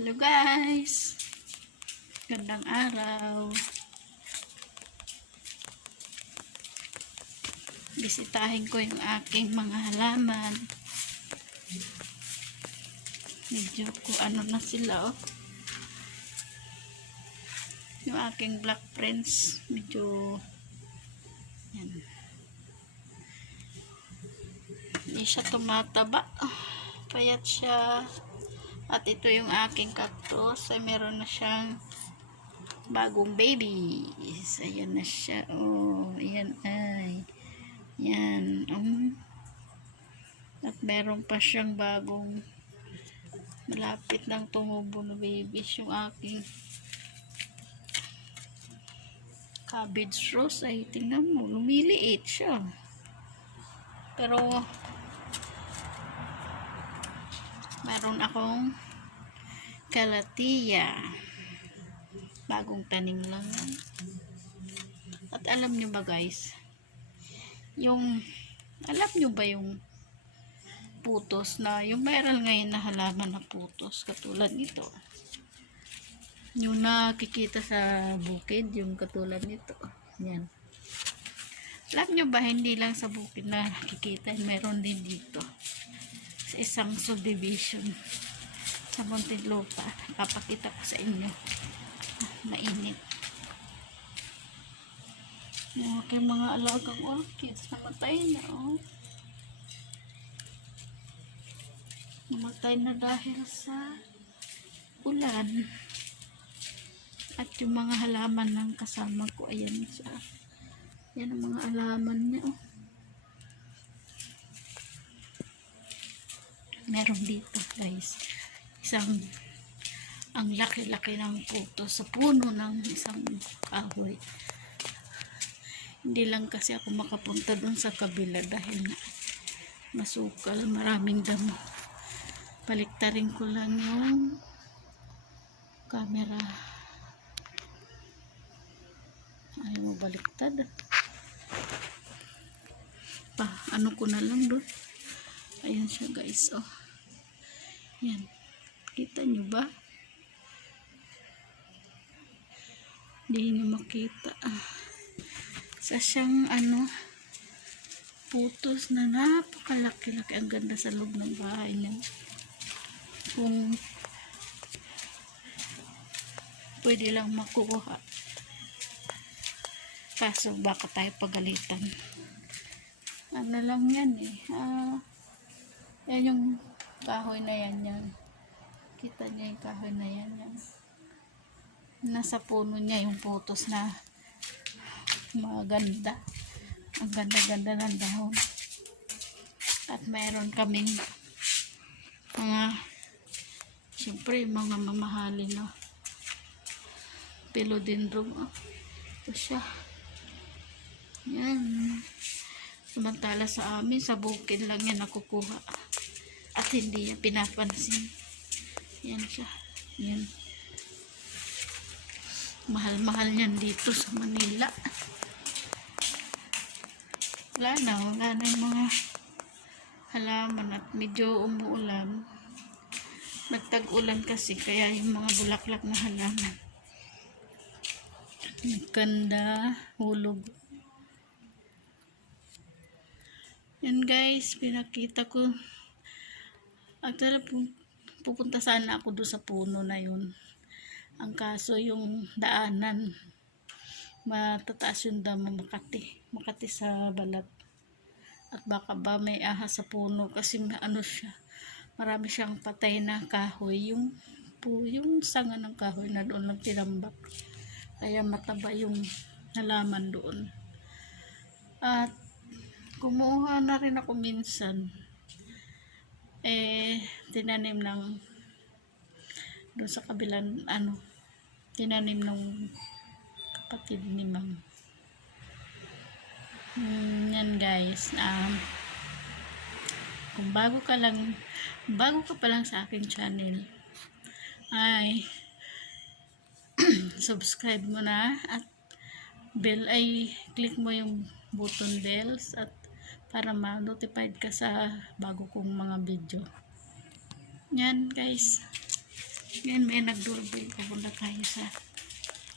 Hello guys, gandang araw. Bisitahin ko yung aking mga halaman. Medyo kung ano na sila, oh. Yung aking black friends, medyo yan. Hindi siya tumataba, payat siya. At ito yung aking cactus, ay meron na siyang bagong baby. Ayan na siya, oh. Ayan ay yan, at meron pa siyang bagong malapit ng tumubo na babies. Yung aking cabbage rose ay tingnan mo, lumiliit siya, pero meron akong calathea, bagong tanim lang yan. At alam nyo ba guys, alam nyo ba yung putos na, yung viral ngayon na halaman na putos, katulad nito, yung nakikita sa bukid, yung katulad nito, yan. Alam nyo ba, hindi lang sa bukid na nakikita, meron din dito sa isang subdivision sa Muntinlupa. Papakita ko sa inyo, mainit. Yung aking mga alagang orchids namatay na, oh. Namatay na dahil sa ulan. At yung mga halaman ng kasama ko, ayan siya. Yan ang mga halaman niya, oh. Meron dito guys, ang laki-laki ng puto sa puno ng isang kahoy. Hindi lang kasi ako makapunta doon sa kabila dahil masukal, maraming damo. Baliktarin ko lang yung camera. Ayaw mo baliktad. Ano ko na lang doon. Ayan siya guys, oh. Yan. Kita nyo ba? Hindi nyo makita. Sa siyang putos na napakalaki-laki. Ang ganda sa loob ng bahay niya. Kung pwede lang makuha, kaso baka tayo pagalitan. Ano lang yan eh, yan yung kahoy na yan, kita niya yung kahoy na yan, nasa puno niya yung putos na maganda, ang ganda-ganda ng dahon. At mayroon kaming siyempre mga mamahalin na philodendron, oh. Ito siya, yan. Samantala sa amin, sa bukid lang yan nakukuha at hindi yan pinapansin. Yan siya, yan. Mahal-mahal yan dito sa Manila. Wala na yung mga halaman at medyo umuulan. Nagtag-ulan kasi, kaya yung mga bulaklak na halaman nagkanda, hulog. Yan guys, pinakita ko. Actually, pupunta sana ako doon sa puno na yun. Ang kaso yung daanan, matataas yung damo, Makati sa balat. At baka ba may ahas sa puno kasi siya, marami siyang patay na kahoy, yung sanga ng kahoy na doon lang tinambak, kaya mataba yung halaman doon. At kumuha na rin ako minsan, tinanim ng doon sa kabilang tinanim ng kapatid ni ma'am. Yan guys, kung bago ka pa lang sa aking channel, ay subscribe mo na at bell ay click mo yung button bells at para ma-notified ka sa bago kong mga video. Yan guys. Yan, may nag-doorbell. Pupunta tayo sa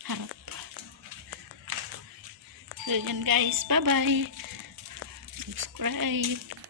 harap. So, yan guys. Bye-bye. Subscribe.